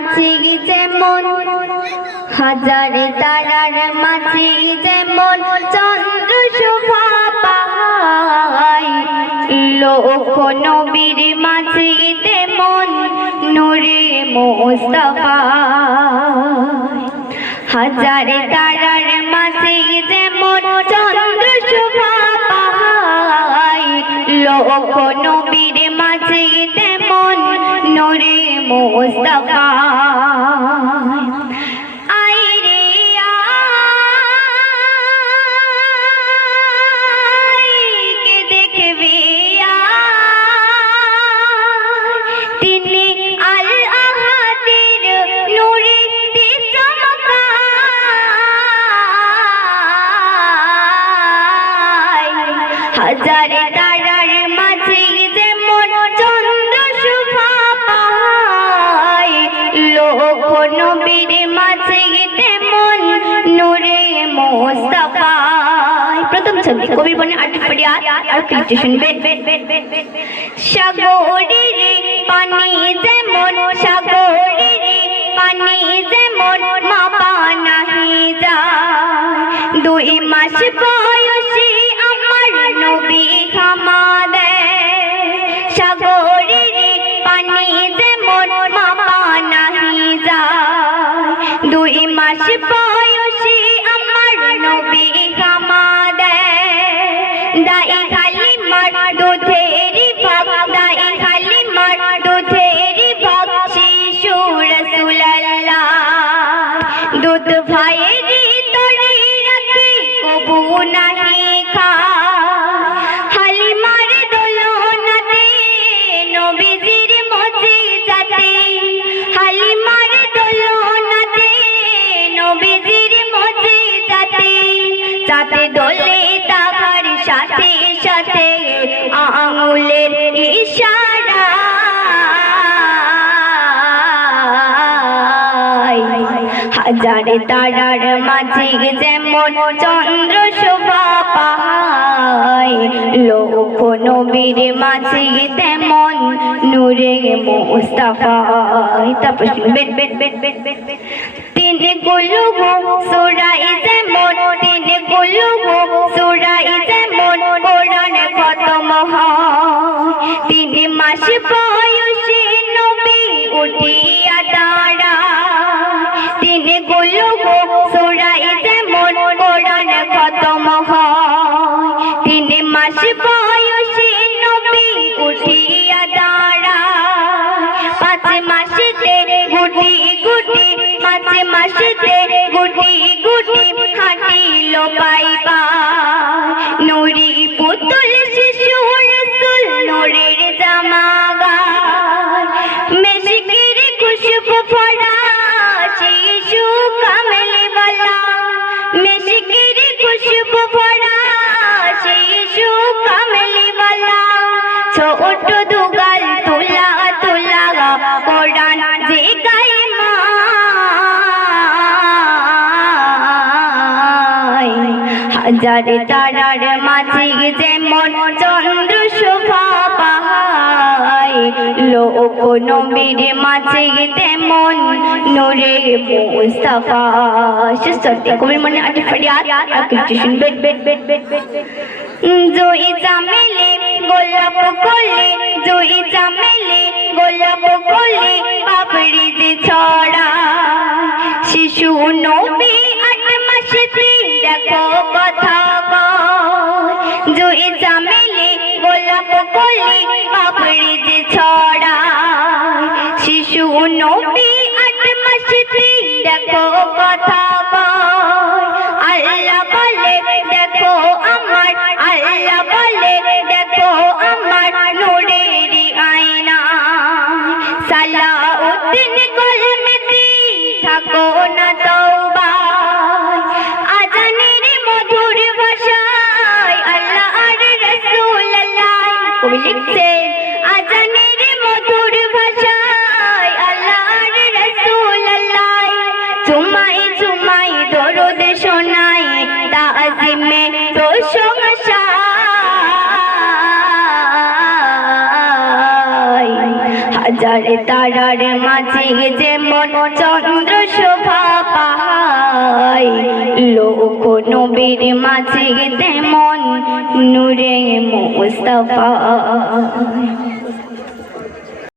মাঝে যেমন হাজারে তারার মাঝে যেমন চন্দ্র শোভা পায়, লক্ষ নবীর মাঝে তেমন নূরে মুস্তাফা। হাজারে তারার মাঝে যেমন চন্দ্র শোভা পায়, লক্ষ নবীর মাঝে তেমন নূরে মুস্তাফা। হাজারে তারার মাঝে যেমন চন্দ্র শোভা পায়, লক্ষ নবীর মাঝে তেমন নূরে মুস্তাফা। প্রথম ছন্দ কবির বনে ৮ পড়িয়া আর কিছু শুনবেন। সাগরের পানি যেমন, সাগরের পানি যেমন মাপা নাহি যায়, 2 মাস বয়সে আমার নবী ক্ষমা দেয়। সাগরের পানি যেমন মাপা নাহি যায়, 2 মাস বয়সে আমার নবী ক্ষমা দেয়। দাই হালিমার দুধের ভাগ, দাই হালিমার দুধের ভাগ, শিশু রাসূলুল্লাহ দুধ ভাইয়ের তরে রাখি কবু নাহি খায়। হালিমার দোলনাতে নবীজির মুজিজাতে, হালিমার দোলনাতে নবীজির মুজিজাতে, যাতে দোলে তাহার সাথে সাথে আঙুলের ইশারা। হাজারে তারার মাঝে যেমন চন্দ্র শোভা পায়, লক্ষ নবীর মাঝে তেমন নূরে মুস্তাফা। তারপর শুনবেন। 3 কুলুহু সূরায় যেমন, 3 কুলুহু সূরায় যেমন কোরআন খতম হয়, 3 মাস বয়সে নবী উঠিয়া দাঁড়ায়। 3 কুলুহু সূরায় যেমন কোরআন খতম হয়, 3 মাস বয়সে নবী উঠিয়া দাঁড়ায়। 5 মাসেতে গুটি গুটি, 5 মাসেতে গুটি গুটি হাঁটিল পাইবা, নূরি পুতুল শিশু রাসূল নূরের জামা গায়। মিশকের খুশবু ভরা শিশু কামলিওয়ালা, মিশকের খুশবু ভরা শিশু কামলিওয়ালা, ছোট দুগাল তুলা তুলা কোরআন যে গায় মায়। হাজারে তারার মাঝে যেমন চন্দ্র শোভা পায়, লক্ষ নবীর মাঝে তেমন নূরে মুস্তাফা। সত্যি কবির মনে ৮ পড়িয়া আর কিছু শুনবেন। জুই চামেলি গোলাপ কোলে, জুই চামেলি গোলাপ কোলে পাপড়ি যে ছড়া, শিশু নবী 8 মাসেতে দেখো কথা কয়। জুই চামেলি গোলাপ কোলে পাপড়ি যে ছড়া, শিশু নবী 8 মাসেতে দেখো কথা কয়। আল্লাহ বলে দেখো আমার, আল্লাহ বলে দেখো আমার নূরের আয়না। সালাউদ্দিন কলমেতে থাকো না তওবায়, আজানের মধুর ভাষায় আল্লাহ আর রাসূলুল্লাহ। কবি লিখছেন আজানের মধুর ভাষায় আল্লাহ আর রাসূলুল্লাহ, চুমাই চুমাই দরুদ শোনাই তাজিমে প্রশংসা। হাজার তারার মাঝে যেমন চন্দ্র শোভা পায়, লক্ষ নবীর মাঝে তেমন নূরে মুস্তাফা।